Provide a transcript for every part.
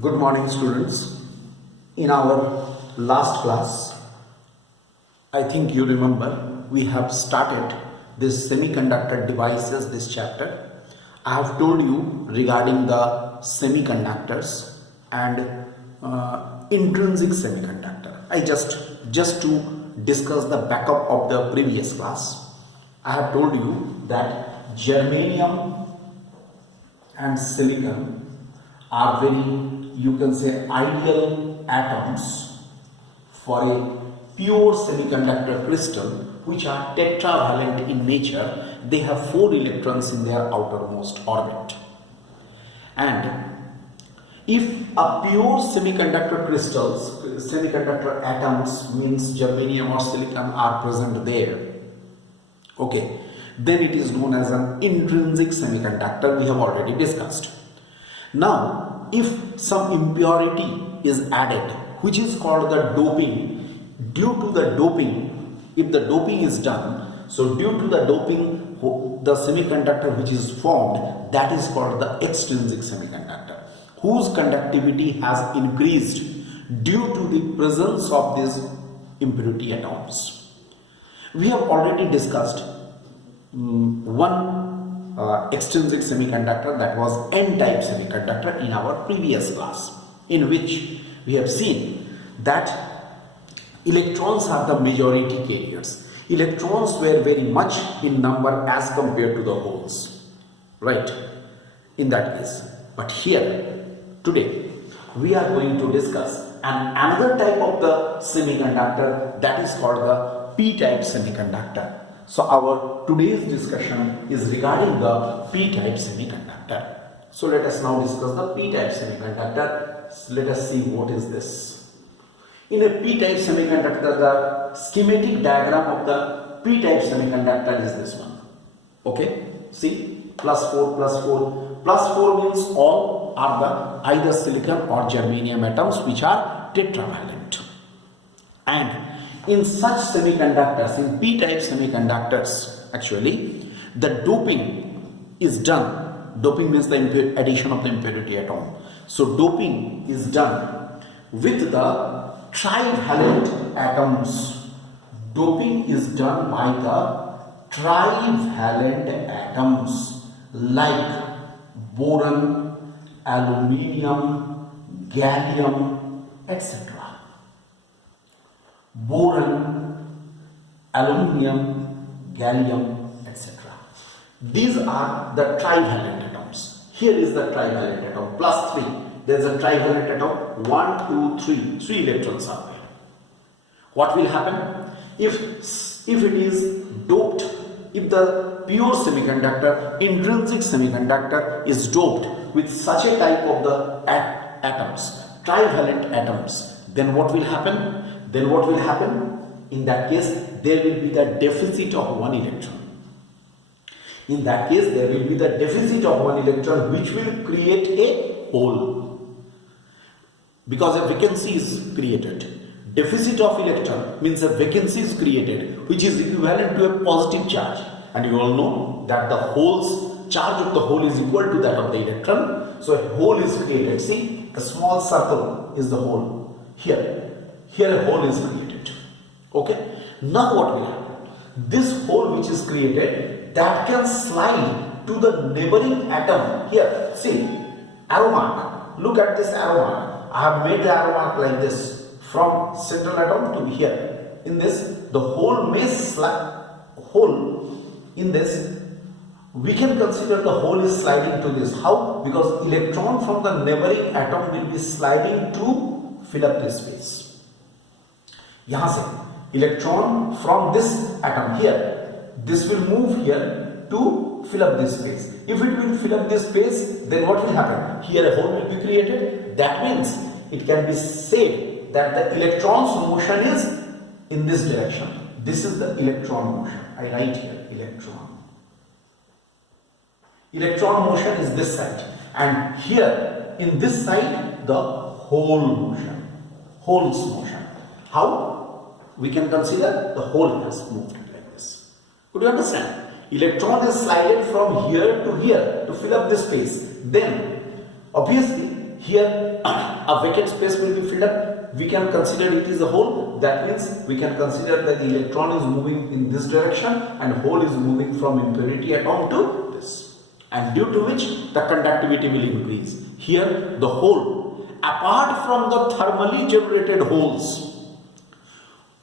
Good morning, students. In our last class, I think you remember, we have started this semiconductor devices, this chapter. I have told you regarding the semiconductors and intrinsic semiconductor. I just to discuss the backup of the previous class, I have told you that germanium and silicon are very, you can say, ideal atoms for a pure semiconductor crystal, which are tetravalent in nature. They have 4 electrons in their outermost orbit. And if a pure semiconductor crystals, semiconductor atoms, means germanium or silicon, are present there, okay, then it is known as an intrinsic semiconductor. We have already discussed. Now, if some impurity is added, which is called the doping, due to the doping, if the doping is done, so due to the doping, the semiconductor which is formed, that is called the extrinsic semiconductor, whose conductivity has increased due to the presence of these impurity atoms. We have already discussed one extrinsic semiconductor, that was N-type semiconductor, in our previous class, in which we have seen that electrons are the majority carriers. Electrons were very much in number as compared to the holes, right, in that case. But here today we are going to discuss another type of the semiconductor, that is called the P-type semiconductor. So our today's discussion is regarding the P-type semiconductor. So let us now discuss the P-type semiconductor. Let us see what is this. In a P-type semiconductor, the schematic diagram of the P-type semiconductor is this one. Okay, see, +4, +4. +4 means all are the either silicon or germanium atoms which are tetravalent. And in such semiconductors, in P-type semiconductors, actually, the doping is done. Doping means the addition of the impurity atom. So doping is done with the trivalent atoms. Doping is done by the trivalent atoms like boron, aluminium, gallium, etc. Boron, aluminium, gallium, etc. These are the trivalent atoms. Here is the trivalent atom, +3. There is a trivalent atom, 1, 2, 3. 3 electrons are there. What will happen? If it is doped, if the pure semiconductor, intrinsic semiconductor, is doped with such a type of the atoms, trivalent atoms, then what will happen? In that case, there will be the deficit of 1 electron. In that case, there will be the deficit of 1 electron, which will create a hole, because a vacancy is created. Deficit of electron means a vacancy is created, which is equivalent to a positive charge, and you all know that the hole's charge of the hole is equal to that of the electron. So a hole is created. See, a small circle is the hole. Here a hole is created. Okay, now what will happen? This hole which is created, that can slide to the neighboring atom. Here, see, arrow mark. Look at this arrow mark. I have made the arrow mark like this, from central atom to here. In this, the hole may slide. Hole in this, we can consider the hole is sliding to this. How? Because electron from the neighboring atom will be sliding to fill up this space. यहाँ से electron from this atom here, this will move here to fill up this space. If it will fill up this space, then what will happen? Here a hole will be created. That means it can be said that the electron's motion is in this direction. This is the electron motion. I write here electron. Electron motion is this side, and here in this side the hole motion, hole's motion. How? We can consider the hole has moved like this. Could you understand? Electron is slided from here to here to fill up this space. Then obviously here a vacant space will be filled up. We can consider it is a hole. That means we can consider that the electron is moving in this direction and hole is moving from impurity atom to this, and due to which the conductivity will increase. Here the hole, apart from the thermally generated holes,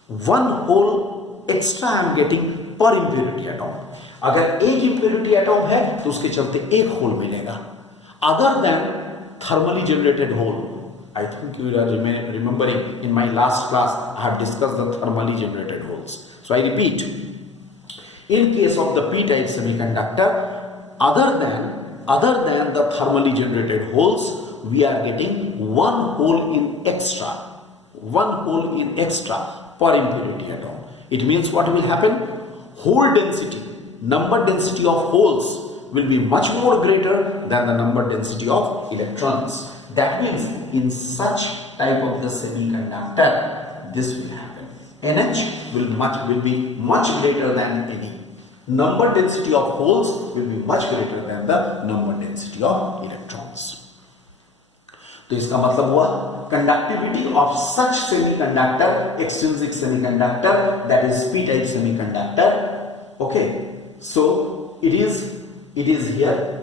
one hole extra I am getting पर impurity atom. अगर एक impurity atom है तो उसके चलते एक hole मिलेगा. Other than thermally generated hole, I think you are remembering in my last class I have discussed the thermally generated holes. So I repeat, in case of the p-type semiconductor, other than the thermally generated holes, we are getting one hole in extra per impurity atom. It means what will happen? Hole density, number density of holes will be much more greater than the number density of electrons. That means in such type of the semiconductor, this will happen. NH will be much greater than Ne. Number density of holes will be much greater than the number density of electrons. तो इसका मतलब हुआ conductivity of such semiconductor, extrinsic semiconductor, that is p-type semiconductor. Okay, so it is here.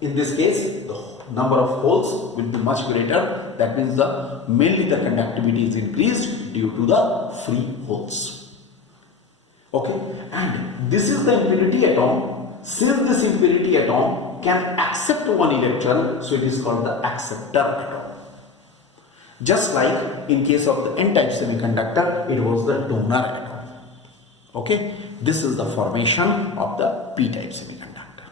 In this case, the number of holes will be much greater. That means mainly the conductivity is increased due to the free holes. Okay, and this is the impurity atom. Since this impurity atom can accept one electron, so it is called the acceptor atom. Just like in case of the n-type semiconductor, it was the donor atom. Okay, this is the formation of the p-type semiconductor.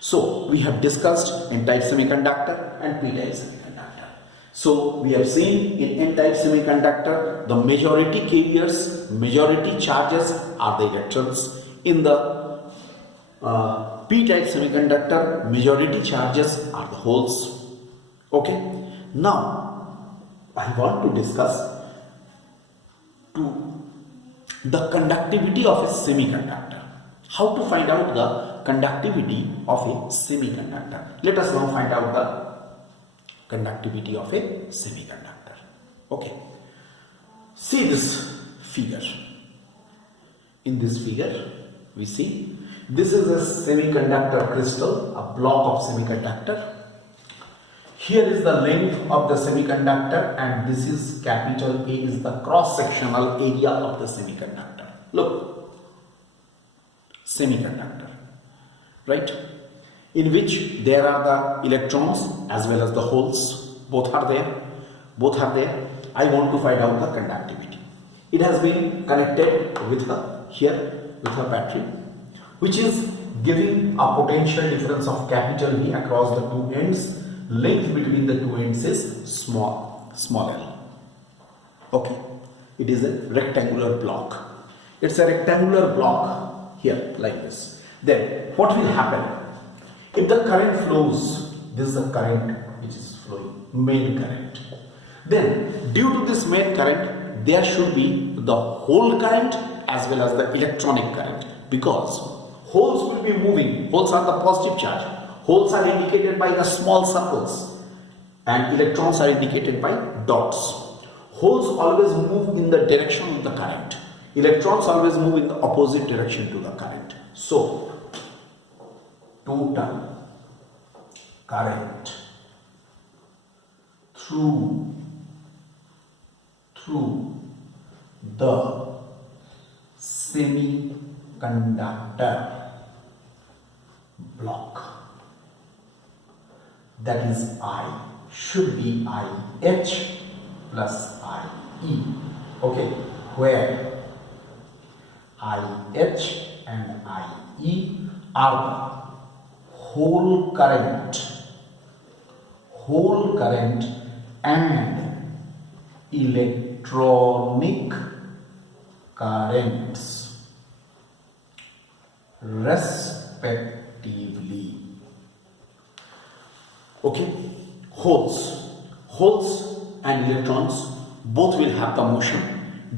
So we have discussed n-type semiconductor and p-type semiconductor. So we have seen in n-type semiconductor, the majority carriers, majority charges are the electrons. In the p-type semiconductor, majority charges are the holes. Okay. Now, I want to discuss the conductivity of a semiconductor. How to find out the conductivity of a semiconductor? Let us now find out the conductivity of a semiconductor. Okay. See this figure. In this figure, we see this is a semiconductor crystal, a block of semiconductor. Here is the length of the semiconductor, and this is capital A is the cross-sectional area of the semiconductor. Look, semiconductor, right? In which there are the electrons as well as the holes. Both are there. I want to find out the conductivity. It has been connected with a battery, which is giving a potential difference of capital V across the two ends. Length between the two ends is small l. Okay, it is a rectangular block. It's a rectangular block here like this. Then what will happen? If the current flows, this is the current which is flowing, main current. Then due to this main current, there should be the hole current as well as the electronic current, because holes will be moving. Holes are the positive charge. Holes are indicated by the small circles and electrons are indicated by dots. Holes always move in the direction of the current. Electrons always move in the opposite direction to the current. So, total current through the semiconductor block, that is I, should be IH plus IE. Okay, where IH and IE are the whole current and electronic currents respectively. Okay, holes and electrons both will have the motion,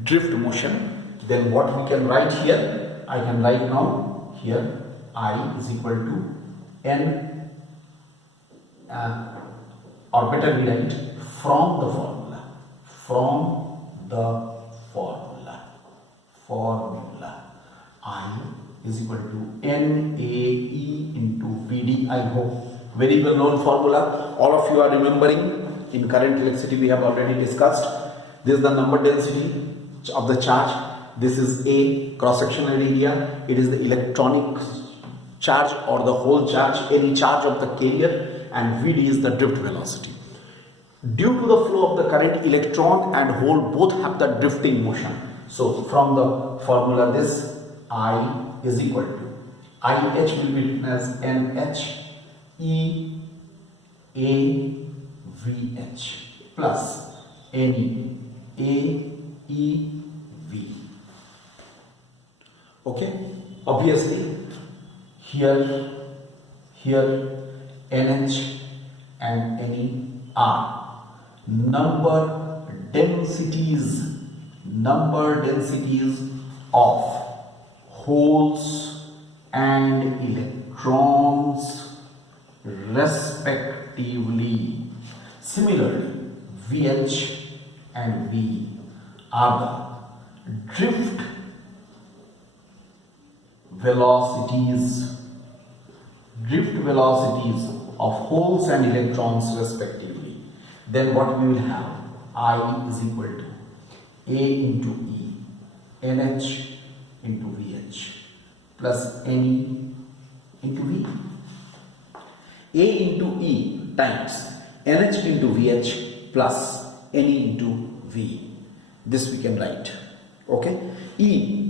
drift motion. Then what we can write here? I can write now here I is equal to N or better we write from the formula. From the formula I is equal to NAE into VD. I hope very well known formula. All of you are remembering. In current electricity we have already discussed. This is the number density of the charge. This is A, cross sectional area. It is the electronic charge or the whole charge, any charge of the carrier, and VD is the drift velocity. Due to the flow of the current, electron and hole both have the drifting motion. So from the formula, this I is equal to IH will be written as NH E A VH plus NE A E V. Okay, obviously here NH and NE are number densities of holes and electrons respectively. Similarly, VH and V are the drift velocities of holes and electrons respectively. Then what we will have, I is equal to A into E, NH into VH plus NE into V. A into E times NH into VH plus NE into V. This we can write. Okay. E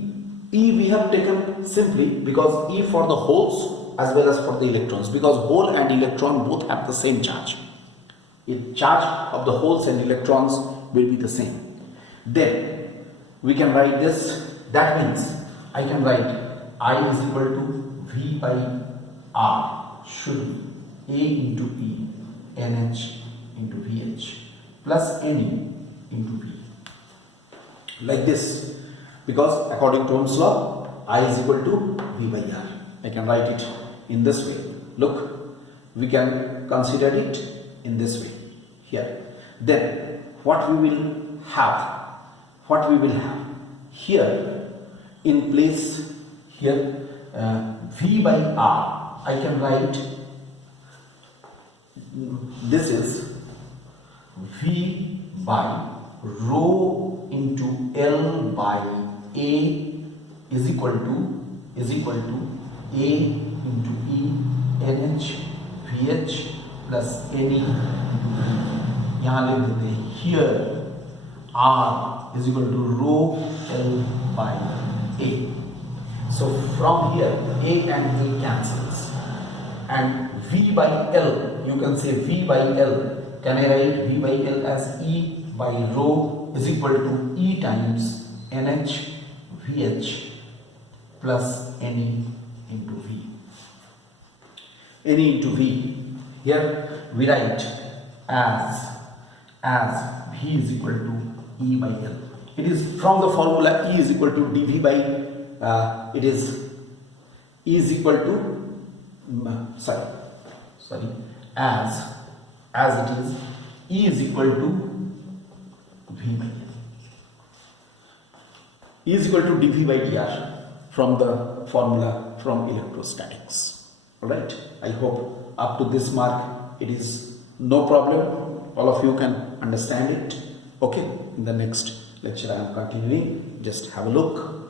we have taken simply because E for the holes as well as for the electrons, because hole and electron both have the same charge. The charge of the holes and electrons will be the same. Then we can write this. That means I can write I is equal to V by R should be A into E NH into VH plus NE into V. Like this, because according to Ohm's law, I is equal to V by R. I can write it in this way. Look, we can consider it in this way here. Then what we will have here in place here V by R, I can write this is V by rho into L by A is equal to A into E NH VH plus NE into V. यहाँ लिख देते हैं here R is equal to rho L by A. So from here A and A cancels, and V by L, you can say V by L. Can I write V by L as E by rho is equal to E times NH VH plus NE into V. NE into V. Here we write as V is equal to E by L. It is from the formula E is equal to dV by it is E is equal to as it is E is equal to V by L. E is equal to dV by dr from the formula from electrostatics. Alright, I hope up to this mark it is no problem. All of you can understand it. Okay, in the next lecture I am continuing. Just have a look.